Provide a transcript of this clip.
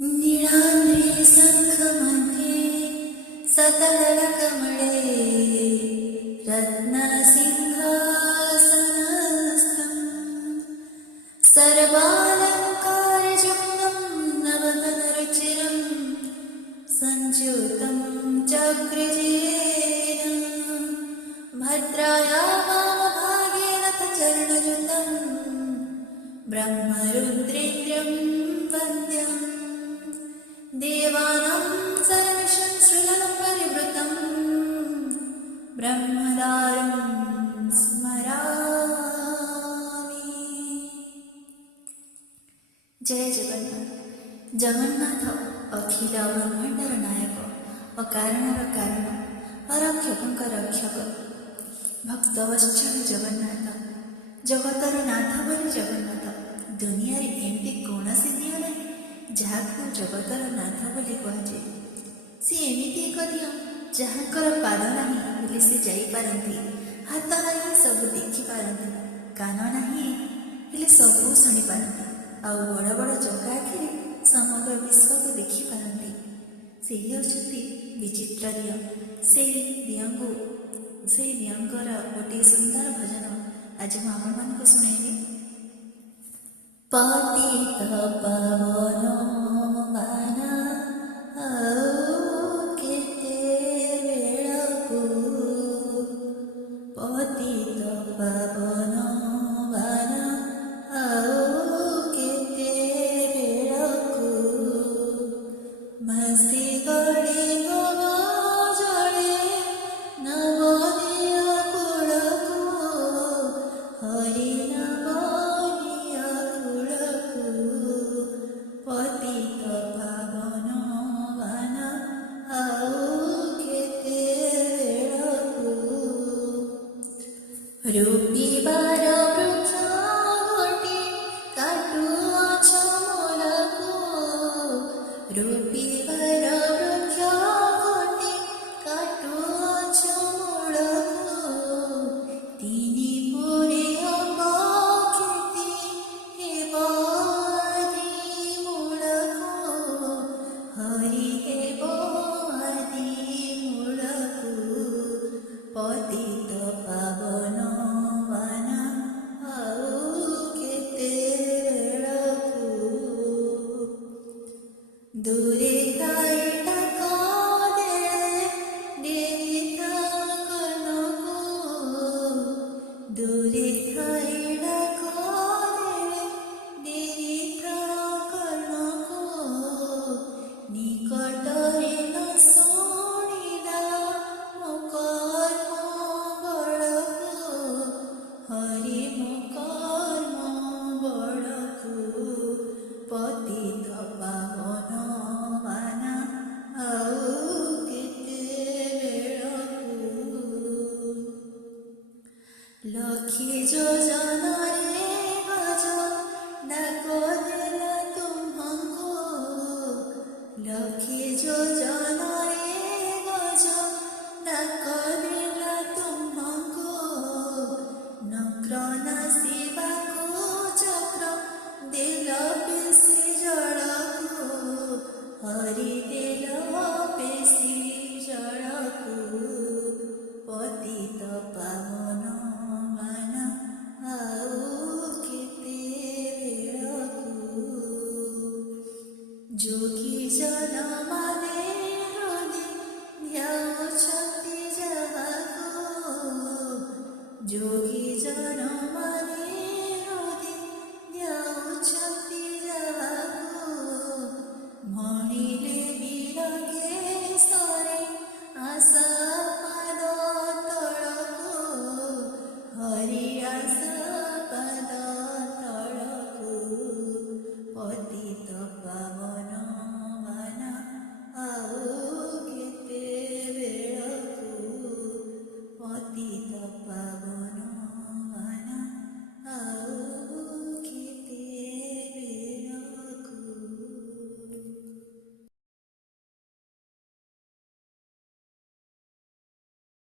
नीलाद्रि शङ्खमध्ये सकलकमले रत्नसिंहासनस्थम् सर्वालङ्कारयुक्तं नवघनरुचिरं संयुतं चक्रिजेन भद्राया वामभागे रथचरणयुतं ब्रह्मरुद्रेन्द्रं वन्द्यम् देवानां सर्वशं सृजनं परिवृतं ब्रह्मदारं स्मरामि। जय जगन्नाथ। जगन्नाथ अखिल ब्रह्मांडर नायक, अकारणर कारण, अरक्षकଙ୍କ रक्षक, भक्तवत्सल जगन्नाथ, जगतर नाथ ବୋଲି जगन्नाथ। दुनियाରେ ଏମିତି କୌଣସି ଦିଅ ନାହିଁ ଯାହାକୁ ଜଗତର ନାଥ ବୋଲି କୁହାଯାଏ। ସେ ଏମିତି ଏକ ଦିଅ ଯାହାଙ୍କର ପାଦ ନାହିଁ ବୋଲି ସେ ଯାଇପାରନ୍ତି, ହାତ ନାହିଁ ସବୁ ଦେଖିପାରନ୍ତି, କାନ ନାହିଁ ହେଲେ ସବୁ ଶୁଣିପାରନ୍ତି, ଆଉ ବଡ଼ ବଡ଼ ଚକା ଆଖିରେ ସମଗ୍ର ବିଶ୍ୱକୁ ଦେଖିପାରନ୍ତି। ସେହି ହେଉଛନ୍ତି ବିଚିତ୍ର ଦିଅ। ସେହି ଦିଅଙ୍କର ଗୋଟିଏ ସୁନ୍ଦର ଭଜନ ଆଜି ମୁଁ ଆପଣମାନଙ୍କୁ ଶୁଣାଇବି। ପତିତ ପାବନ ବାନା ଆଉ କେତେ ବେଳକୁ, ପତିତ ପାବନ ବାନା ଆଉ କେତେ ବେଳକୁ, ମାସି ଗଡ଼ିବ ଜଳେ ନବଦିଅ କୂଳକୁ, ହରି ନବଦିଅ କୂଳକୁ, ପତିତ ପାବନ ବାନା ଆଉ କେତେ ବେଳକୁ, ରୂପିବାର ବୃକ୍ଷ ଗୋଟି କାଟୁଅଛ ମୂଳକୁ, ରୂପିବାର ବୃକ୍ଷ ଗୋଟି କାଟୁଅଛ ମୂଳକୁ, ତିନି ପୁରେ ହବ କ୍ଷତି ହେବ ଆଦି ମୂଳକୁ, ହରି ହେବ ଆଦି ମୂଳକୁ, ପତିତ ପାବନ ବାନା ଆଉ କେତେ ବେଳକୁ, ଦୂରେ ଥାଇ ଡାକ ଦେଲେ ଡେରିଥା କନକୁ, ଦୂରେ ଥାଇ ଡାକ ଦେଲେ ଡେରିଥା କନକୁ, ନିକଟରେ ନ ଶୁଣିଲା ମୋ କର୍ମ ବଳକୁ, ହରି ମୋ କର୍ମ ବଳକୁ, ପତିତ ପାବନ ବାନା ଆଉ କେତେ ବେଳକୁ, ଲକ୍ଷେ ଯୋଜନାରେ ଗଜ ଡାକ ଦେଲା ତୁମ୍ଭଙ୍କୁ, ଲକ୍ଷେ ଯୋଜନାରେ ଗଜ ଡାକ ଦେଲା ତୁମ୍ଭଙ୍କୁ, ନକ୍ର ନାସିବାକୁ ଚକ୍ର ଦେଲ ବେଶୀ ଜଳକୁ, ହରି